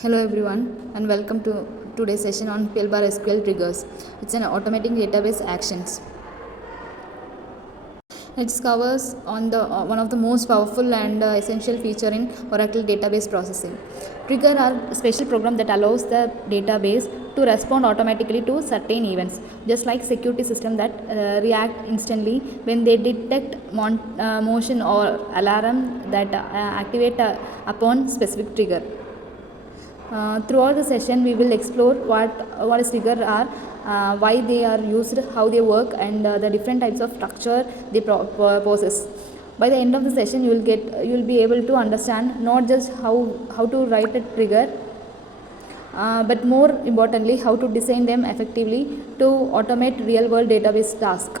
Hello everyone and welcome to today's session on PLBAR SQL triggers. It's an automating database actions. It covers on the one of the most powerful and essential feature in Oracle database processing. Trigger are a special program that allows the database to respond automatically to certain events, just like security system that react instantly when they detect motion or alarm that activate upon specific trigger. Throughout the session, we will explore what is trigger are, why they are used, how they work, and the different types of structure they possess. By the end of the session, you will be able to understand not just how to write a trigger, but more importantly, how to design them effectively to automate real-world database tasks.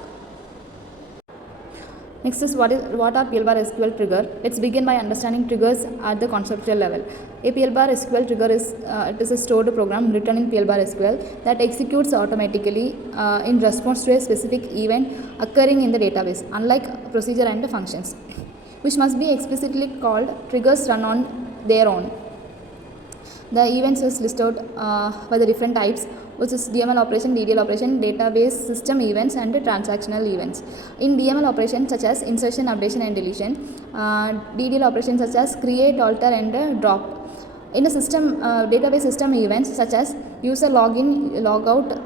Next is what are PLBAR SQL trigger. Let's begin by understanding triggers at the conceptual level. A PLBAR SQL trigger is a stored program written in PLBAR SQL that executes automatically in response to a specific event occurring in the database, unlike procedure and functions, which must be explicitly called. Triggers run on their own. The events is listed by the different types, which is DML operation, DDL operation, database system events, and transactional events. In DML operations such as insertion, updation, and deletion, DDL operations such as create, alter, and drop. In a system database system events such as user login, logout,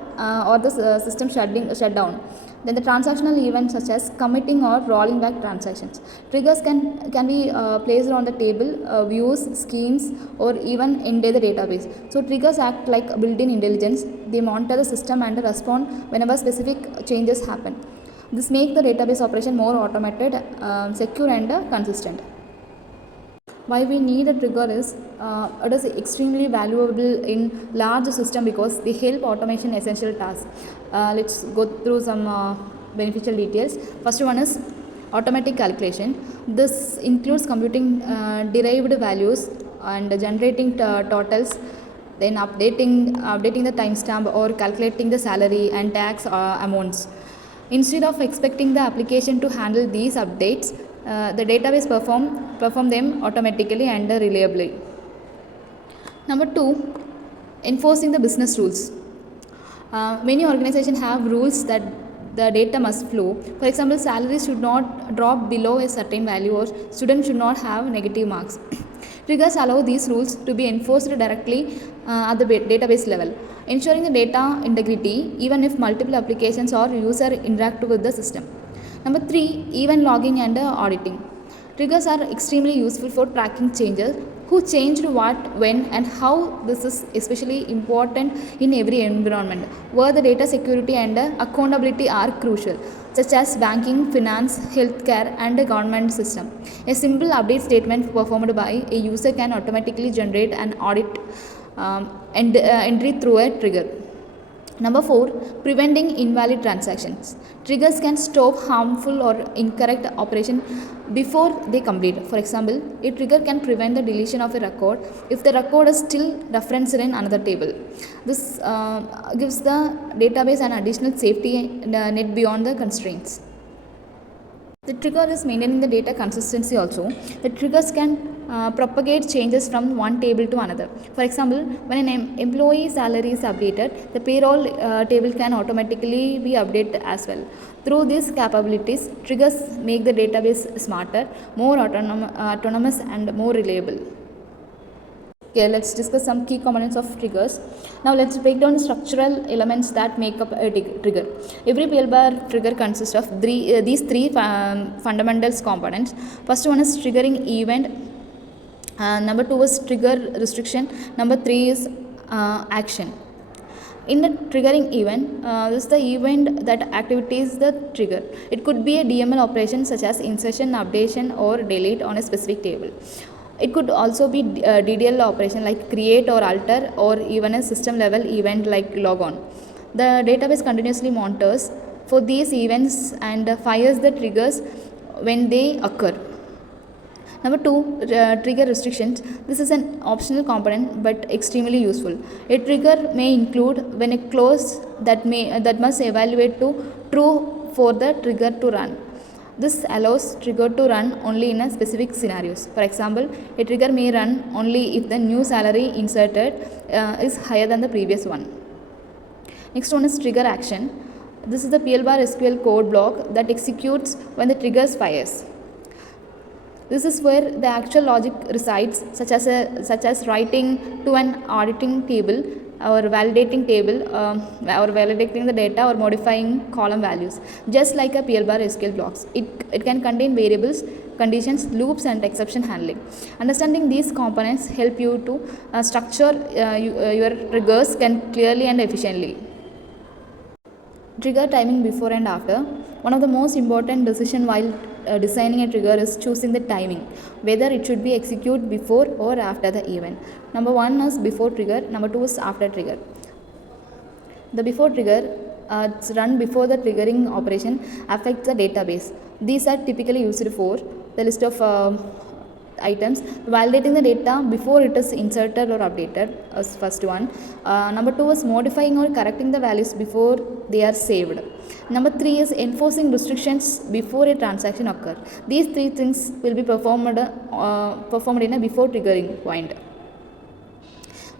or the system shutdown. Then the transactional events such as committing or rolling back transactions. Triggers can be placed on the table, views, schemes, or even in the database. So triggers act like built-in intelligence. They monitor the system and respond whenever specific changes happen. This makes the database operation more automated, secure, and consistent. Why we need a trigger is it is extremely valuable in large system because they help automation essential tasks. Let's go through some beneficial details. First one is automatic calculation. This includes computing derived values and generating totals, then updating the timestamp or calculating the salary and tax amounts. Instead of expecting the application to handle these updates, the database perform them automatically and reliably. Number 2, enforcing the business rules. Many organizations have rules that the data must flow. For example, salaries should not drop below a certain value, or students should not have negative marks. Triggers allow these rules to be enforced directly at the database level, ensuring the data integrity even if multiple applications or user interact with the system. Number 3, event logging and auditing. Triggers are extremely useful for tracking changes, who changed what, when, and how. This is especially important in every environment where the data security and accountability are crucial, such as banking, finance, healthcare, and a government system. A simple update statement performed by a user can automatically generate an audit and entry through a trigger. Number 4, preventing invalid transactions. Triggers can stop harmful or incorrect operation before they complete. For example, a trigger can prevent the deletion of a record if the record is still referenced in another table. This gives the database an additional safety net beyond the constraints. The trigger is maintaining the data consistency also. The triggers can propagate changes from one table to another. For example, when an employee salary is updated, the payroll table can automatically be updated as well. Through these capabilities, triggers make the database smarter, more autonomous, and more reliable. Okay, let's discuss some key components of triggers. Now let's break down the structural elements that make up a trigger. Every PLBAR trigger consists of these three fundamental components. First one is triggering event. Number 2 is trigger restriction. Number 3 is action. In the triggering event, this is the event that activates the trigger. It could be a DML operation such as insertion, updation, or delete on a specific table. It could also be DDL operation like create or alter, or even a system level event like logon. The database continuously monitors for these events and fires the triggers when they occur. Number 2, trigger restrictions. This is an optional component but extremely useful. A trigger may include when a clause that must evaluate to true for the trigger to run. This allows trigger to run only in a specific scenarios. For example, a trigger may run only if the new salary inserted is higher than the previous one. Next one is trigger action. This is the PL bar SQL code block that executes when the trigger fires. This is where the actual logic resides, such as writing to an auditing table or validating the data or modifying column values. Just like a PL bar SQL blocks, it can contain variables, conditions, loops, and exception handling. Understanding these components help you to structure your triggers clearly and efficiently. Trigger timing before and after. One of the most important decisions while designing a trigger is choosing the timing, whether it should be executed before or after the event. Number 1 is before trigger, number 2 is after trigger. The before trigger, it's run before the triggering operation affects the database. These are typically used for the list of items, validating the data before it is inserted or updated as first one. Number 2 is modifying or correcting the values before they are saved. Number 3 is enforcing restrictions before a transaction occurs. These 3 things will be performed in a before triggering point.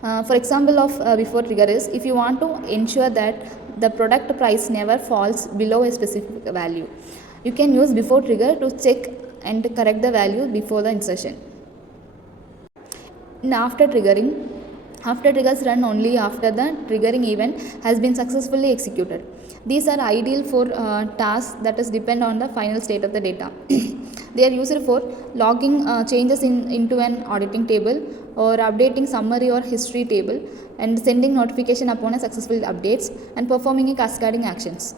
For example of before trigger is, if you want to ensure that the product price never falls below a specific value, you can use before trigger to check and correct the value before the insertion. In after triggers run only after the triggering event has been successfully executed. These are ideal for tasks that is depend on the final state of the data. They are used for logging changes into an auditing table or updating summary or history table and sending notification upon a successful updates and performing a cascading actions.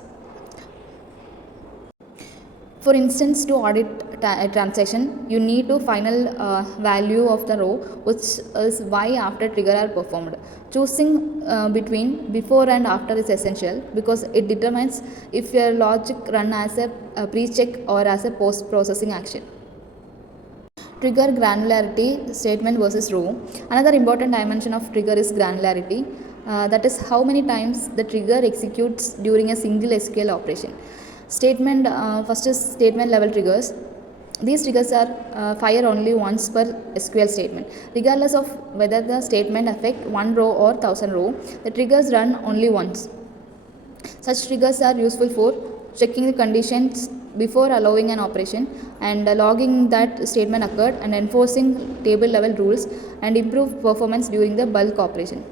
For instance, to audit a transaction, you need to final value of the row, which is why after trigger are performed. Choosing between before and after is essential because it determines if your logic run as a pre-check or as a post-processing action. Trigger granularity, statement versus row. Another important dimension of trigger is granularity. That is how many times the trigger executes during a single SQL operation. First is statement level triggers. These triggers are fire only once per SQL statement. Regardless of whether the statement affect 1 row or 1000 row, the triggers run only once. Such triggers are useful for checking the conditions before allowing an operation and logging that statement occurred and enforcing table level rules and improve performance during the bulk operation.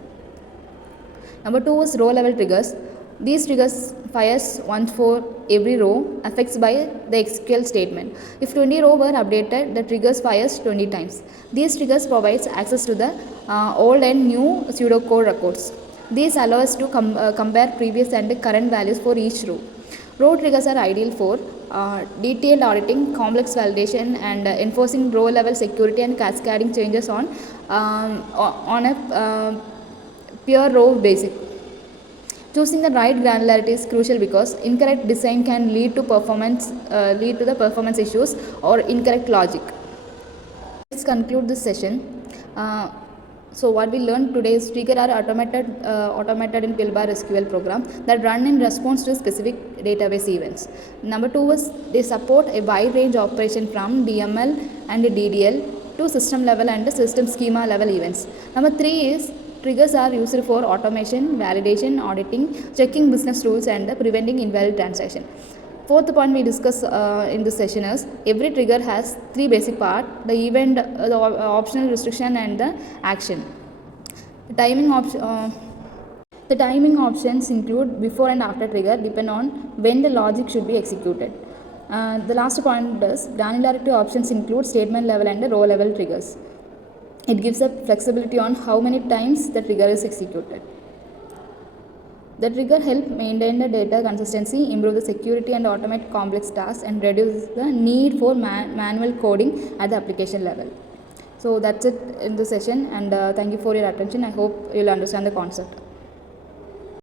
Number 2 is row level triggers. These triggers fires once for every row affects by the SQL statement. If 20 rows were updated, the triggers fires 20 times. These triggers provides access to the old and new pseudocode records. These allow us to compare previous and current values for each row. Row triggers are ideal for detailed auditing, complex validation, and enforcing row level security and cascading changes on a pure row basis. Choosing the right granularity is crucial because incorrect design can lead to the performance issues or incorrect logic. Let's conclude this session. So what we learned today is trigger are automated in PL bar SQL program that run in response to specific database events. Number 2 is they support a wide range of operation from DML and DDL to system level and system schema level events. Number 3 is triggers are used for automation, validation, auditing, checking business rules and preventing invalid transaction. Fourth point we discuss in this session is every trigger has 3 basic parts: the event, the optional restriction and the action. The timing options include before and after trigger depend on when the logic should be executed. The last point is granularity options include statement level and row level triggers. It gives a flexibility on how many times the trigger is executed. The trigger helps maintain the data consistency, improve the security and automate complex tasks and reduce the need for manual coding at the application level. So that's it in this session and thank you for your attention. I hope you'll understand the concept.